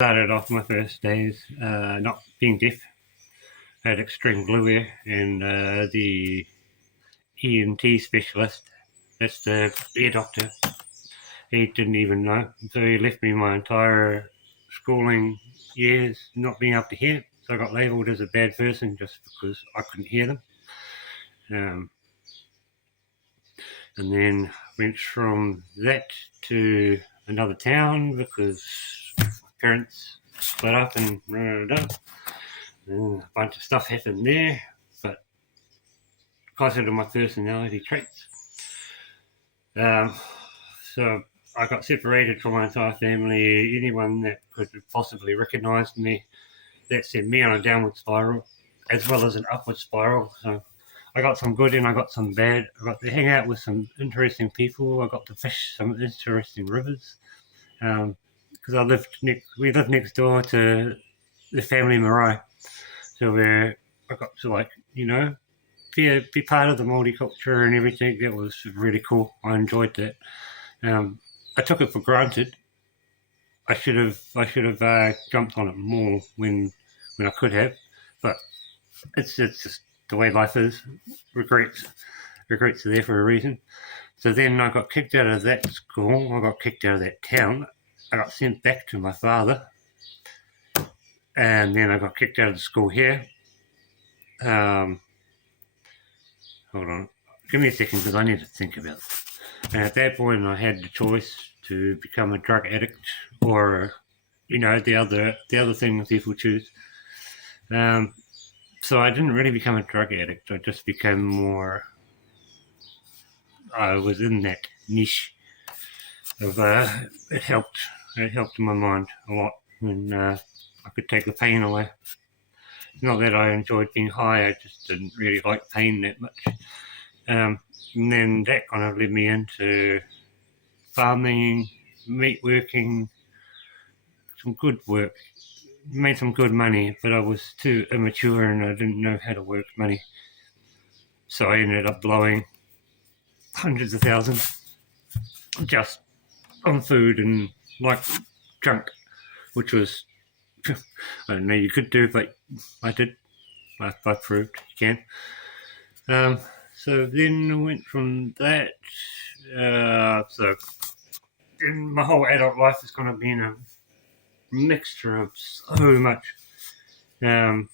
Started off my first days not being deaf. I had extreme blue ear, and the ENT specialist, that's the ear doctor, he didn't even know. So he left me my entire schooling years not being able to hear. So I got labelled as a bad person just because I couldn't hear them. And then went from that to another town because parents split up and a bunch of stuff happened there, but because of my personality traits. So I got separated from my entire family. Anyone that could possibly recognise me, that sent me on a downward spiral, as well as an upward spiral. So I got some good and I got some bad. I got to hang out with some interesting people. I got to fish some interesting rivers. Because we lived next door to the family marae. So I got to be part of the Māori culture and everything. That was really cool. I enjoyed that. I took it for granted. I should have jumped on it more when I could have, but it's just the way life is. Regrets are there for a reason. So then I got kicked out of that school. I got kicked out of that town. I got sent back to my father, and then I got kicked out of the school here. Hold on, give me a second because I need to think about it. And at that point, I had the choice to become a drug addict or, the other thing people choose. So I didn't really become a drug addict. I just became more. I was in that niche of it helped. It helped my mind a lot when I could take the pain away. Not that I enjoyed being high, I just didn't really like pain that much. And then that kind of led me into farming, meat working, some good work. Made some good money, but I was too immature and I didn't know how to work money. So I ended up blowing hundreds of thousands just on food and like junk, which was, I don't know, you could do, but I did. I proved you can. So then I went from that. So my whole adult life is going to be in a mixture of so much. So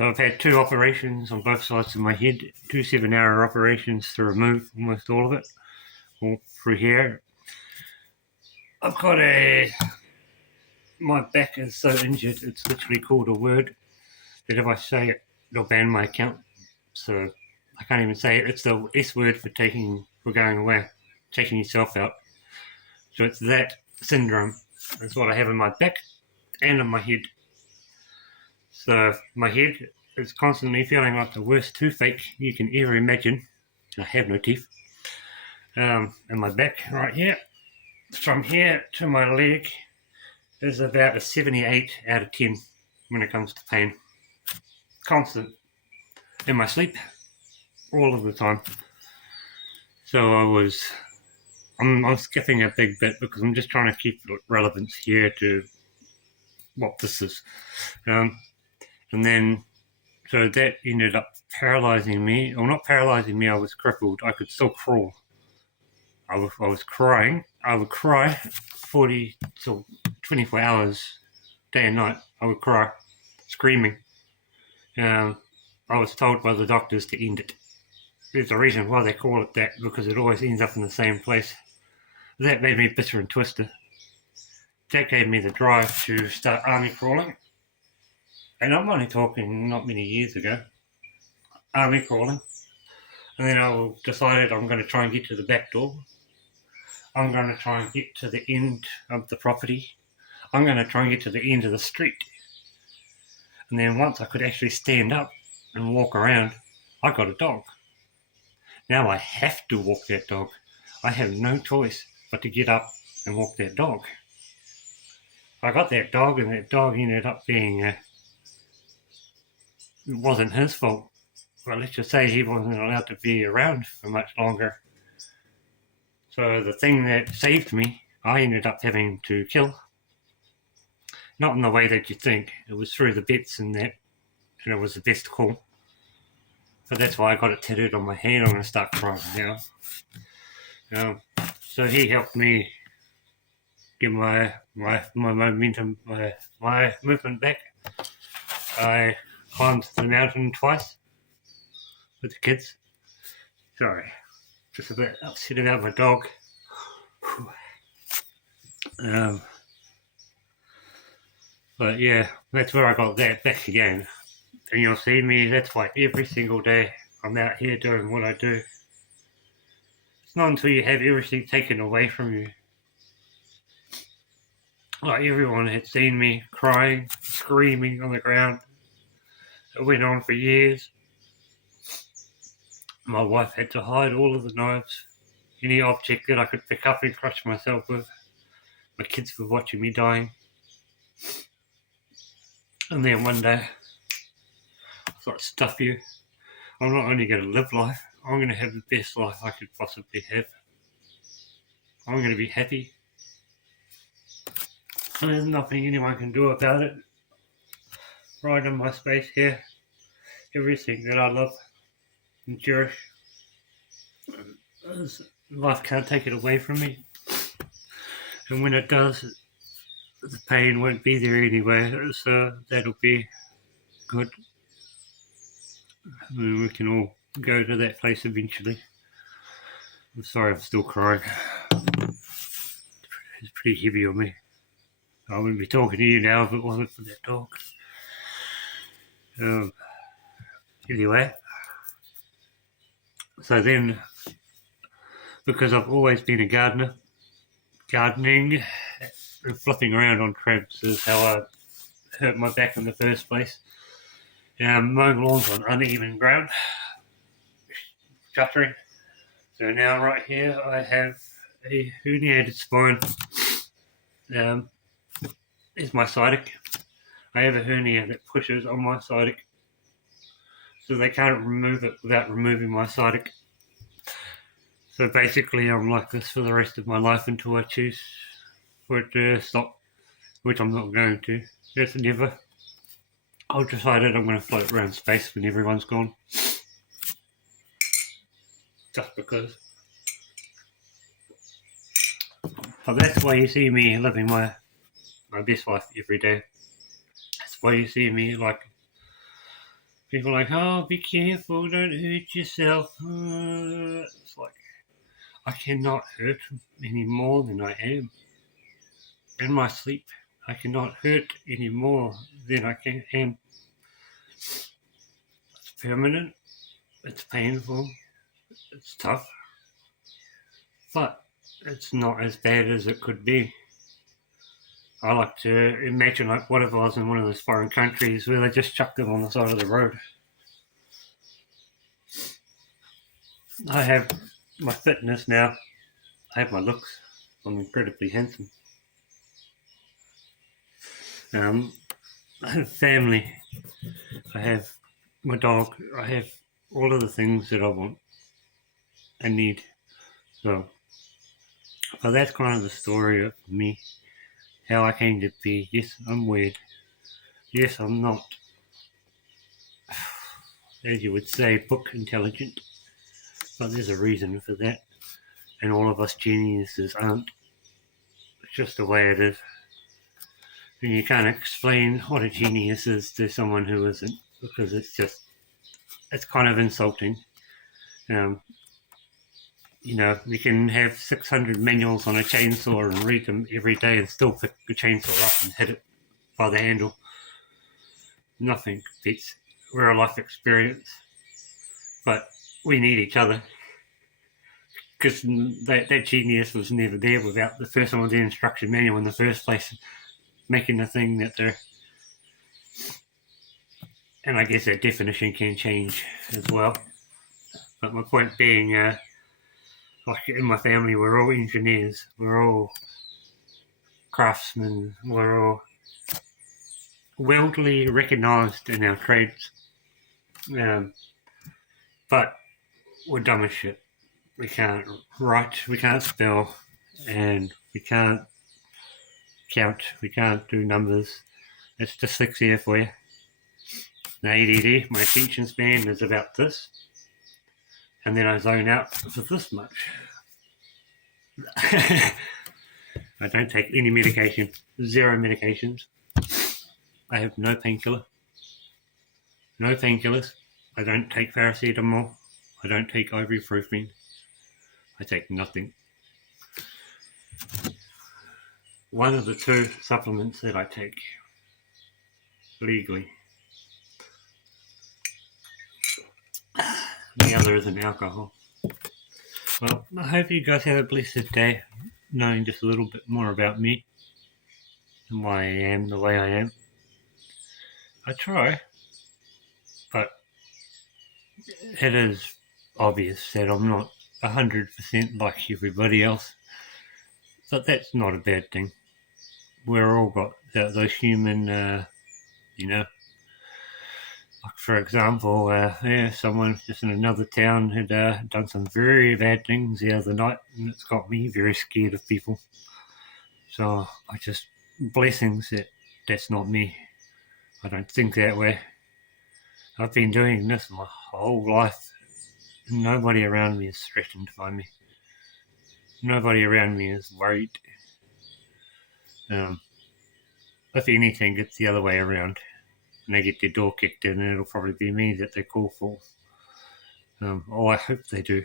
I've had 2 operations on both sides of my head, 2 7-hour operations to remove almost all of it, all through here. I've got my back is so injured, it's literally called a word, that if I say it, they'll ban my account. So I can't even say it. It's the S word for going away, taking yourself out. So it's that syndrome. That's what I have in my back and in my head. So my head is constantly feeling like the worst toothache you can ever imagine. I have no teeth. And my back right here, from here to my leg, is about a 78 out of 10 when it comes to pain. Constant. In my sleep, all of the time. So I'm skipping a big bit because I'm just trying to keep relevance here to what this is. And then, so that ended up paralyzing me. Well, not paralyzing me, I was crippled. I could still crawl. I was crying. I would cry 40 to 24 hours, day and night. I would cry, screaming. I was told by the doctors to end it. There's a reason why they call it that, because it always ends up in the same place. That made me bitter and twisted. That gave me the drive to start army crawling. And I'm only talking not many years ago. Army crawling. And then I decided I'm going to try and get to the back door. I'm going to try and get to the end of the property. I'm going to try and get to the end of the street. And then once I could actually stand up and walk around, I got a dog. Now I have to walk that dog. I have no choice but to get up and walk that dog. I got that dog, and that dog ended up being, it wasn't his fault. But let's just say he wasn't allowed to be around for much longer. So the thing that saved me, I ended up having to kill Not in the way that you think. It was through the bits and that, and it was the best call. But that's why I got it tattooed on my hand. I'm going to start crying now. So he helped me get my momentum, my movement back. I climbed the mountain twice with the kids. Sorry, just a bit upset about my dog. But yeah, that's where I got that back again. And you'll see me, that's why every single day I'm out here doing what I do. It's not until you have everything taken away from you. Like everyone had seen me crying, screaming on the ground. It went on for years. My wife had to hide all of the knives, any object that I could pick up and crush myself with. My kids were watching me dying. And then one day, I thought, stuff you. I'm not only going to live life, I'm going to have the best life I could possibly have. I'm going to be happy. And there's nothing anyone can do about it. Right in my space here, everything that I love and cherish, life can't take it away from me. And when it does, the pain won't be there anyway, so that'll be good. I mean, we can all go to that place eventually. I'm sorry, I'm still crying. It's pretty heavy on me. I wouldn't be talking to you now if it wasn't for that dog. Anyway, so then, because I've always been a gardener, gardening and flipping around on tramps is how I hurt my back in the first place. Mowing lawns on uneven ground, juttering. So now right here I have a herniated spine. Is my sciatic. I have a hernia that pushes on my sciatic, so they can't remove it without removing my sciatic. So basically I'm like this for the rest of my life until I choose for it to stop, which I'm not going to. That's never. I've decided I'm going to float around space when everyone's gone. Just because. But that's why you see me living my best life every day. That's why you see me like people are like, oh, be careful, don't hurt yourself. It's like I cannot hurt any more than I am. In my sleep, I cannot hurt any more than I am. It's permanent. It's painful. It's tough. But it's not as bad as it could be. I like to imagine like what if I was in one of those foreign countries where they just chuck them on the side of the road. I have my fitness now. I have my looks. I'm incredibly handsome. I have family. I have my dog. I have all of the things that I want and need. So that's kind of the story of me. How I came to be. Yes, I'm weird. Yes, I'm not, as you would say, book intelligent. But there's a reason for that. And all of us geniuses aren't. It's just the way it is. And you can't explain what a genius is to someone who isn't, because it's kind of insulting. You can have 600 manuals on a chainsaw and read them every day and still pick the chainsaw up and hit it by the handle. Nothing beats real life experience. But we need each other. Because that genius was never there without the person with the instruction manual in the first place, making the thing that they're. And I guess that definition can change as well. But my point being, like in my family, we're all engineers, we're all craftsmen, we're all worldly recognised in our trades. But we're dumb as shit. We can't write, we can't spell, and we can't count. We can't do numbers. It's dyslexia for you. The ADD, my attention span is about this. And then I zone out for this much. I don't take any medication. 0 medications. I have no painkiller. No painkillers. I don't take paracetamol. I don't take ibuprofen. I take nothing. One of the 2 supplements that I take legally. The other is an alcohol. Well, I hope you guys have a blessed day, knowing just a little bit more about me and why I am the way I am. I try, but it is obvious that I'm not 100% like everybody else. But that's not a bad thing. We're all got those human, like for example, someone just in another town had done some very bad things the other night, and it's got me very scared of people. So I just, blessings that that's not me. I don't think that way. I've been doing this my whole life. Nobody around me is threatened by me. Nobody around me is worried. If anything, it's the other way around. And they get their door kicked in, and it'll probably be me that they call for. I hope they do.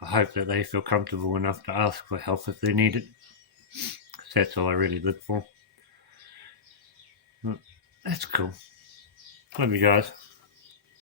I hope that they feel comfortable enough to ask for help if they need it. That's all I really live for. That's cool. Love you guys.